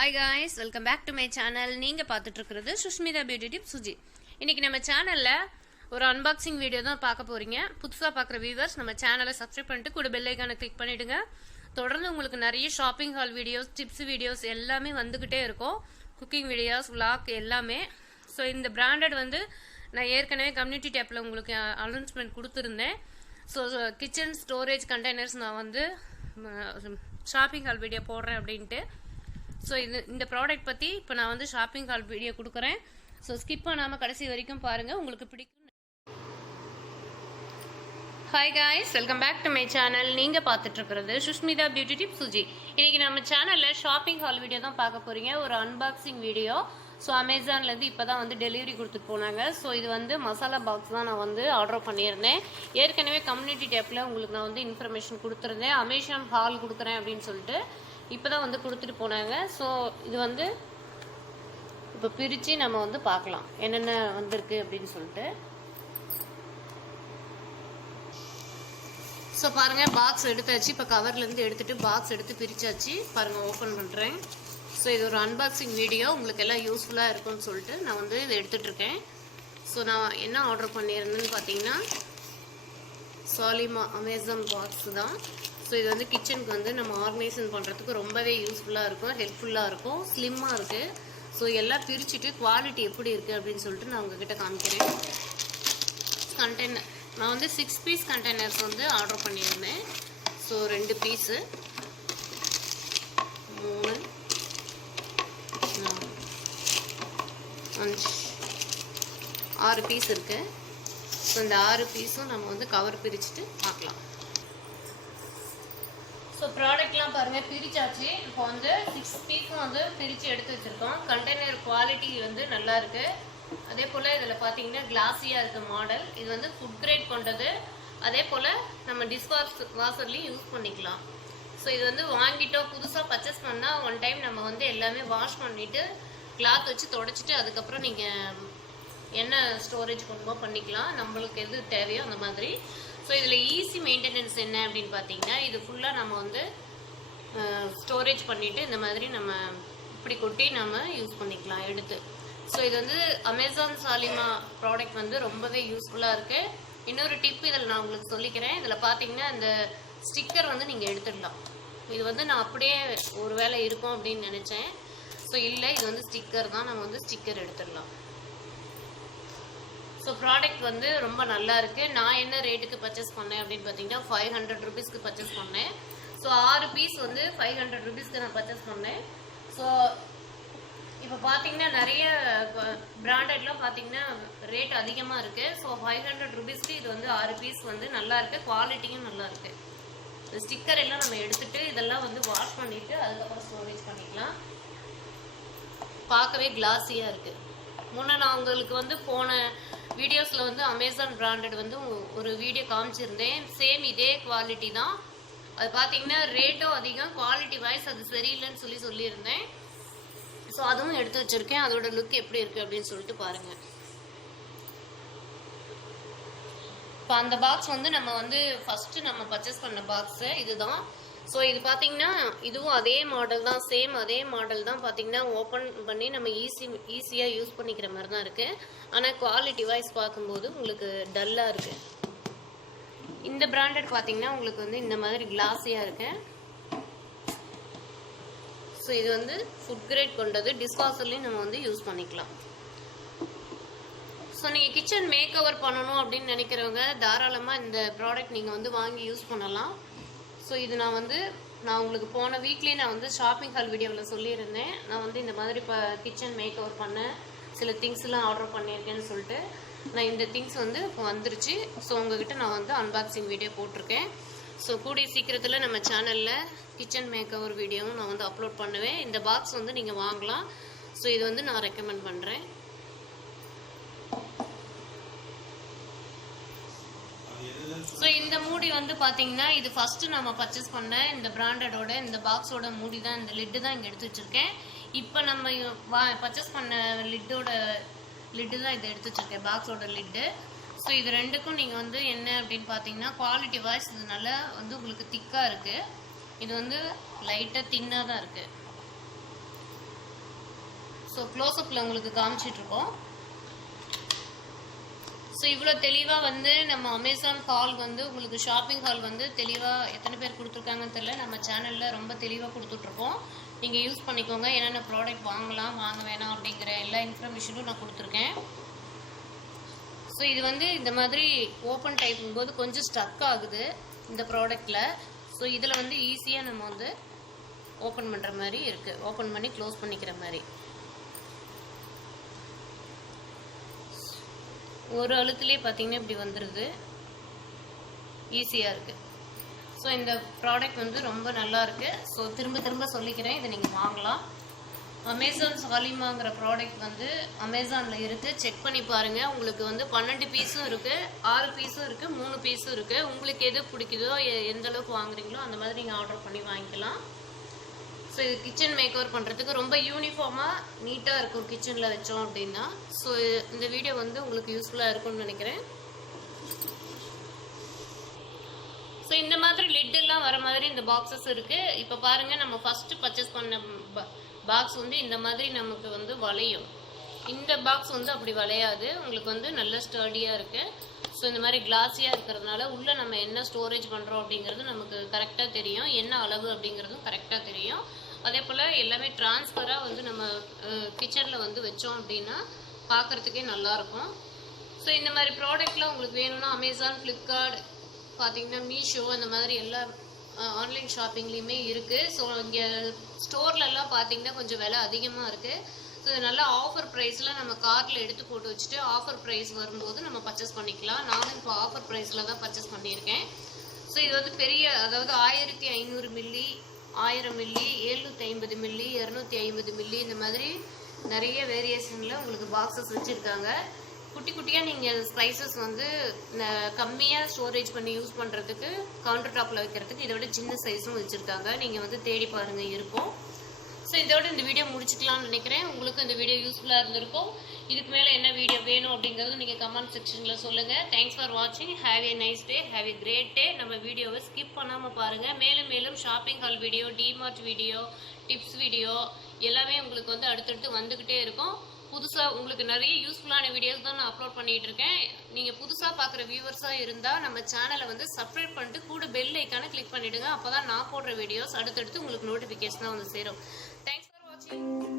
Hi guys, welcome back to my channel. நீங்கள் பார்த்துட்டு இருக்கிறது சுஷ்மிதா பியூட்டி டிப் சுஜி. இன்னைக்கு நம்ம சேனலில் ஒரு அன்பாக்சிங் வீடியோ தான் பார்க்க போறீங்க. புதுசாக பார்க்குற வியூவர்ஸ் நம்ம சேனலை சப்ஸ்கிரைப் பண்ணிட்டு கூட பெல் ஐக்கானை கிளிக் பண்ணிடுங்க. தொடர்ந்து உங்களுக்கு நிறைய shopping hall videos, tips videos எல்லாமே வந்துக்கிட்டே இருக்கும். குக்கிங் வீடியோஸ், விளாக் எல்லாமே. ஸோ இந்த பிராண்டட் வந்து நான் ஏற்கனவே கம்யூனிட்டி டேப்பில் உங்களுக்கு அனௌன்ஸ்மெண்ட் கொடுத்துருந்தேன். ஸோ கிச்சன் ஸ்டோரேஜ் கண்டெய்னர்ஸ் நான் வந்து ஷாப்பிங் ஹால் வீடியோ போடுறேன் அப்படின்ட்டு. ஸோ இந்த ப்ராடக்ட் பற்றி இப்போ நான் வந்து ஷாப்பிங் ஹால் வீடியோ கொடுக்குறேன். ஸோ ஸ்கிப் பண்ணாமல் கடைசி வரைக்கும் பாருங்கள், உங்களுக்கு பிடிக்கும். Hi guys, welcome back to my channel. நீங்கள் பார்த்துட்ருக்கிறது சுஷ்மிதா பியூட்டி டிப் சுஜி. இன்றைக்கி நம்ம சேனலில் ஷாப்பிங் ஹால் வீடியோ தான் பார்க்க போகிறீங்க. ஒரு அன்பாக்சிங் வீடியோ. ஸோ அமேசான்லேருந்து இப்போ தான் வந்து டெலிவரி கொடுத்துட்டு போனாங்க. ஸோ இது வந்து மசாலா பாக்ஸ் தான் நான் வந்து ஆர்டர் பண்ணியிருந்தேன். ஏற்கனவே கம்யூனிட்டி டேப்பில் உங்களுக்கு நான் வந்து இன்ஃபர்மேஷன் கொடுத்துருந்தேன். அமேசான் ஹால் கொடுக்குறேன் அப்படின்னு சொல்லிட்டு இப்போ தான் வந்து கொடுத்துட்டு போனாங்க. ஸோ இது வந்து இப்போ பிரித்து நம்ம வந்து பார்க்கலாம் என்னென்ன வந்திருக்கு அப்படின்னு சொல்லிட்டு. ஸோ பாருங்கள், பாக்ஸ் எடுத்தாச்சு. இப்போ கவர்லேருந்து எடுத்துகிட்டு பாக்ஸ் எடுத்து பிரித்தாச்சு. பாருங்கள், ஓப்பன் பண்ணுறேன். ஸோ இது ஒரு அன்பாக்சிங் வீடியோ, உங்களுக்கு எல்லாம் யூஸ்ஃபுல்லாக இருக்கும்னு சொல்லிட்டு நான் வந்து இதை எடுத்துகிட்ருக்கேன். ஸோ நான் என்ன ஆர்டர் பண்ணியிருந்தேன்னு பார்த்தீங்கன்னா சாலிமா அமேசான் பாக்ஸ் தான். ஸோ இது வந்து கிச்சனுக்கு வந்து நம்ம ஆர்கனைசேஷன் பண்ணுறதுக்கு ரொம்பவே யூஸ்ஃபுல்லாக இருக்கும், ஹெல்ப்ஃபுல்லாக இருக்கும், ஸ்லிம்மாக இருக்குது. ஸோ எல்லாம் பிரிச்சுட்டு குவாலிட்டி எப்படி இருக்குது அப்படின்னு சொல்லிட்டு நான் உங்ககிட்ட காமிக்கிறேன். கண்டெய்னர் நான் வந்து 6 பீஸ் கண்டெய்னர்ஸ் வந்து ஆர்டர் பண்ணியிருந்தேன். ஸோ 2 பீஸு, 3, 4, 5, 6 பீஸ் இருக்குது. ஸோ இந்த 6 பீஸும் நம்ம வந்து கவர் பிரிச்சுட்டு பார்க்கலாம். ஸோ ப்ராடக்ட்லாம் பாருங்கள், பிரிச்சாச்சு. இப்போ வந்து 6 பீஸும் வந்து பிரித்து எடுத்து வச்சுருக்கோம். கண்டெய்னர் குவாலிட்டி வந்து நல்லா இருக்குது. அதே போல் இதில் பார்த்தீங்கன்னா கிளாஸியாக இருக்குது மாடல். இது வந்து ஃபுட் கிரேட் கொண்டது. அதே போல் நம்ம வாஷர்லேயும் யூஸ் பண்ணிக்கலாம். ஸோ இது வந்து வாங்கிட்டோம், புதுசாக பர்ச்சேஸ் பண்ணால் 1 டைம் நம்ம வந்து எல்லாமே வாஷ் பண்ணிவிட்டு கிளாத் வச்சு தொடச்சிட்டு அதுக்கப்புறம் நீங்கள் என்ன ஸ்டோரேஜ் கொண்டு பண்ணிக்கலாம், நம்மளுக்கு எது தேவையோ அந்த மாதிரி. ஸோ இதில் ஈஸி மெயின்டெனன்ஸ் என்ன அப்படின்னு பார்த்தீங்கன்னா, இது ஃபுல்லாக நம்ம வந்து ஸ்டோரேஜ் பண்ணிவிட்டு இந்த மாதிரி நம்ம இப்படி கொட்டி நம்ம யூஸ் பண்ணிக்கலாம் எடுத்து. ஸோ இது வந்து அமேசான் சாலிமா ப்ராடக்ட் வந்து ரொம்பவே யூஸ்ஃபுல்லாக இருக்குது. இன்னொரு டிப் இதில் நான் உங்களுக்கு சொல்லிக்கிறேன். இதில் பார்த்தீங்கன்னா இந்த ஸ்டிக்கர் வந்து நீங்கள் எடுத்துடலாம். இது வந்து நான் அப்படியே ஒரு வேளை இருக்கும் அப்படின்னு நினச்சேன். ஸோ இல்லை, இது வந்து ஸ்டிக்கர் தான், நம்ம வந்து ஸ்டிக்கர் எடுத்துடலாம். ஸோ ப்ராடக்ட் வந்து ரொம்ப நல்லா இருக்குது. நான் என்ன ரேட்டுக்கு பர்ச்சேஸ் பண்ணேன் அப்படின்னு பார்த்தீங்கன்னா 500 ருபீஸ்க்கு பர்ச்சேஸ் பண்ணேன். ஸோ 6 பீஸ் வந்து 500 ருபீஸ்க்கு நான் பர்ச்சேஸ் பண்ணேன். ஸோ இப்போ பார்த்தீங்கன்னா நிறைய பிராண்டட்லாம் பார்த்தீங்கன்னா ரேட் அதிகமாக இருக்குது. ஸோ 500 ருபீஸ்க்கு இது வந்து 6 பீஸ் வந்து நல்லா இருக்குது, குவாலிட்டியும் நல்லா இருக்குது. இந்த ஸ்டிக்கர் எல்லாம் நம்ம எடுத்துகிட்டு இதெல்லாம் வந்து வாஷ் பண்ணிவிட்டு அதுக்கப்புறம் ஸ்டோரேஜ் பண்ணிக்கலாம். பார்க்கவே கிளாஸியாக இருக்குது. முன்னே நான் உங்களுக்கு வந்து போன வீடியோஸில் வந்து அமேசான் பிராண்டட் வந்து ஒரு வீடியோ காமிச்சிருந்தேன். சேம் இதே குவாலிட்டி தான். அது பார்த்தீங்கன்னா ரேட்டும் அதிகம், குவாலிட்டி வைஸ் அது சரியில்லைன்னு சொல்லியிருந்தேன். ஸோ அதுவும் எடுத்து வச்சுருக்கேன். அதோட லுக் எப்படி இருக்குது அப்படின்னு சொல்லிட்டு பாருங்கள். இப்போ அந்த பாக்ஸ் வந்து நம்ம வந்து ஃபஸ்ட்டு நம்ம பர்ச்சேஸ் பண்ண பாக்ஸு இதுதான். ஸோ இது பார்த்தீங்கன்னா இதுவும் அதே மாடல் தான், சேம் அதே மாடல் தான். பார்த்தீங்கன்னா ஓப்பன் பண்ணி நம்ம ஈஸியாக யூஸ் பண்ணிக்கிற மாதிரி தான் இருக்குது. ஆனால் குவாலிட்டி வைஸ் பார்க்கும்போது உங்களுக்கு டல்லாக இருக்குது. இந்த பிராண்டட் பார்த்தீங்கன்னா உங்களுக்கு வந்து இந்த மாதிரி கிளாஸியாக இருக்குது. ஸோ இது வந்து ஃபுட் கிரேட் கொண்டது, டிஷ்வாஷர்லேயும் நம்ம வந்து யூஸ் பண்ணிக்கலாம். ஸோ நீங்கள் கிச்சன் மேக் ஓவர் பண்ணணும் அப்படின்னு நினைக்கிறவங்க தாராளமாக இந்த ப்ராடக்ட் நீங்கள் வந்து வாங்கி யூஸ் பண்ணலாம். ஸோ இது நான் உங்களுக்கு போன வீக்லேயே நான் வந்து ஷாப்பிங் ஹால் வீடியோவில் சொல்லியிருந்தேன். நான் வந்து இந்த மாதிரி இப்போ கிச்சன் மேக் ஓவர் பண்ண சில திங்ஸ்லாம் ஆர்டர் பண்ணியிருக்கேன்னு சொல்லிட்டு நான் இந்த திங்ஸ் வந்து இப்போ வந்துருச்சு. ஸோ உங்ககிட்ட நான் வந்து அன்பாக்சிங் வீடியோ போட்டிருக்கேன். ஸோ கூடிய சீக்கிரத்தில் நம்ம சேனலில் கிச்சன் மேக் ஓவர் வீடியோவும் நான் வந்து அப்லோட் பண்ணுவேன். இந்த பாக்ஸ் வந்து நீங்கள் வாங்கலாம். ஸோ இது வந்து நான் ரெக்கமெண்ட் பண்ணுறேன். ஸோ இந்த மூடி வந்து பார்த்தீங்கன்னா இது ஃபஸ்ட்டு நம்ம பர்ச்சேஸ் பண்ண இந்த பிராண்டடோட இந்த பாக்ஸோட மூடி தான். இந்த லிட்டு தான் இங்கே எடுத்து வச்சுருக்கேன். இப்போ நம்ம பர்ச்சேஸ் பண்ண லிட்டு தான் இதை எடுத்து வச்சுருக்கேன், பாக்ஸோட லிட்டு. ஸோ இது ரெண்டுக்கும் நீங்கள் வந்து என்ன அப்படின்னு பார்த்தீங்கன்னா குவாலிட்டி வைஸ் இது நல்லா வந்து உங்களுக்கு திக்காக இருக்குது. இது வந்து லைட்டாக தின்னாக தான் இருக்குது. ஸோ க்ளோஸ்அப்பில் உங்களுக்கு காமிச்சிட்ருக்கோம். ஸோ இவ்வளோ தெளிவாக வந்து நம்ம அமேசான் ஹால் வந்து உங்களுக்கு ஷாப்பிங் ஹால் வந்து தெளிவாக எத்தனை பேர் கொடுத்துருக்காங்கன்னு தெரியல. நம்ம சேனலில் ரொம்ப தெளிவாக கொடுத்துட்ருக்கோம். நீங்கள் யூஸ் பண்ணிக்கோங்க. என்னென்ன ப்ராடக்ட் வாங்கலாம் வாங்க வேணாம் அப்படிங்கிற எல்லா இன்ஃபர்மேஷனும் நான் கொடுத்துருக்கேன். ஸோ இது வந்து இந்த மாதிரி ஓப்பன் டைப்பும் போது கொஞ்சம் ஸ்டக் ஆகுது இந்த ப்ராடக்டில். ஸோ இதில் வந்து ஈஸியாக நம்ம வந்து ஓப்பன் பண்ணுற மாதிரி இருக்குது. ஓப்பன் பண்ணி க்ளோஸ் பண்ணிக்கிற மாதிரி ஒரு அழுத்துலேயே பார்த்தீங்கன்னா இப்படி வந்துடுது. ஈஸியாக இருக்குது. ஸோ இந்த ப்ராடக்ட் வந்து ரொம்ப நல்லா இருக்குது. ஸோ திரும்ப திரும்ப சொல்லிக்கிறேன், இதை நீங்கள் வாங்கலாம். அமேசான் சாலிமாங்கிற ப்ராடக்ட் வந்து அமேசானில் இருக்குது. செக் பண்ணி பாருங்கள். உங்களுக்கு வந்து 12 பீஸும் இருக்குது, 6 பீஸும் இருக்குது, 3 பீஸும் இருக்குது. உங்களுக்கு எது பிடிக்குதோ எந்த அளவுக்கு வாங்குறீங்களோ அந்த மாதிரி நீங்கள் ஆர்டர் பண்ணி வாங்கிக்கலாம். ஸோ இது கிச்சன் மேக் ஓவர் பண்ணுறதுக்கு ரொம்ப யூனிஃபார்மாக நீட்டாக இருக்கும் கிச்சனில் வச்சோம் அப்படின்னா. ஸோ இந்த வீடியோ வந்து உங்களுக்கு யூஸ்ஃபுல்லாக இருக்கும்னு நினைக்கிறேன். ஸோ இந்த மாதிரி லிட்டெல்லாம் வர மாதிரி இந்த பாக்ஸஸ் இருக்குது. இப்போ பாருங்கள், நம்ம ஃபஸ்ட்டு பர்ச்சேஸ் பண்ண பாக்ஸ் வந்து இந்த மாதிரி நமக்கு வந்து வளையும். இந்த பாக்ஸ் வந்து அப்படி வளையாது, உங்களுக்கு வந்து நல்ல ஸ்டர்டியாக இருக்குது. ஸோ இந்த மாதிரி கிளாஸியாக இருக்கிறதுனால உள்ளே நம்ம என்ன ஸ்டோரேஜ் பண்ணுறோம் அப்படிங்கிறது நமக்கு கரெக்டாக தெரியும், என்ன அளவு அப்படிங்கிறதும் கரெக்டாக தெரியும். அதே போல் எல்லாமே ட்ரான்ஸ்ஃபராக வந்து நம்ம கிச்சனில் வந்து வச்சோம் அப்படின்னா பார்க்குறதுக்கே நல்லாயிருக்கும். ஸோ இந்த மாதிரி ப்ராடக்ட்லாம் உங்களுக்கு வேணும்னா அமேசான், ஃப்ளிப்கார்ட், பார்த்தீங்கன்னா மீஷோ, அந்த மாதிரி எல்லா ஆன்லைன் ஷாப்பிங்லேயுமே இருக்குது. ஸோ இங்கே ஸ்டோர்லலாம் பார்த்தீங்கன்னா கொஞ்சம் விலை அதிகமாக இருக்குது. ஸோ நல்லா ஆஃபர் ப்ரைஸில் நம்ம கார்ட்டில் எடுத்து போட்டு வச்சுட்டு ஆஃபர் ப்ரைஸ் வரும்போது நம்ம பர்ச்சேஸ் பண்ணிக்கலாம். நானும் இப்போ ஆஃபர் ப்ரைஸில் தான் பர்ச்சேஸ் பண்ணியிருக்கேன். ஸோ இது வந்து பெரிய, அதாவது 1500 மில்லி, 1000 மில்லி, 750 மில்லி, 250 மில்லி, இந்த மாதிரி நிறைய வேரியேஷனில் உங்களுக்கு பாக்ஸஸ் வச்சுருக்காங்க. குட்டி குட்டியாக நீங்கள் ஸ்பைசஸ் வந்து கம்மியாக ஸ்டோரேஜ் பண்ணி யூஸ் பண்ணுறதுக்கு, கவுண்டர் டாப்பில் வைக்கிறதுக்கு இதை விட சின்ன சைஸும் வச்சுருக்காங்க. நீங்கள் வந்து தேடி பாருங்கள், இருக்கும். ஸோ இதோட இந்த வீடியோ முடிச்சுக்கலாம்னு நினைக்கிறேன். உங்களுக்கு இந்த வீடியோ யூஸ்ஃபுல்லாக இருந்திருக்கும். இதுக்கு மேலே என்ன வீடியோ வேணும் அப்படிங்கிறது நீங்கள் கமெண்ட் செக்ஷனில் சொல்லுங்கள். தேங்க்ஸ் ஃபார் வாட்சிங். Have a nice day, have a great day. நம்ம வீடியோவை ஸ்கிப் பண்ணாமல் பாருங்கள். மேலும் மேலும் shopping haul video, DMart video, tips video எல்லாமே உங்களுக்கு வந்து அடுத்தடுத்து வந்துக்கிட்டே இருக்கும். புதுசாக உங்களுக்கு நிறைய யூஸ்ஃபுல்லான வீடியோஸ் தான் நான் அப்லோட் பண்ணிகிட்டு இருக்கேன். நீங்கள் புதுசாக பார்க்குற வியூவர்ஸாக இருந்தால் நம்ம சேனலை வந்து சப்ஸ்கிரைப் பண்ணிட்டு கூட பெல் ஐக்கானை கிளிக் பண்ணிவிடுங்க. அப்போ தான் நான் போடுற வீடியோஸ் அடுத்தடுத்து உங்களுக்கு நோட்டிஃபிகேஷனாக வந்து சேரும். தேங்க்ஸ் ஃபார் வாட்சிங்.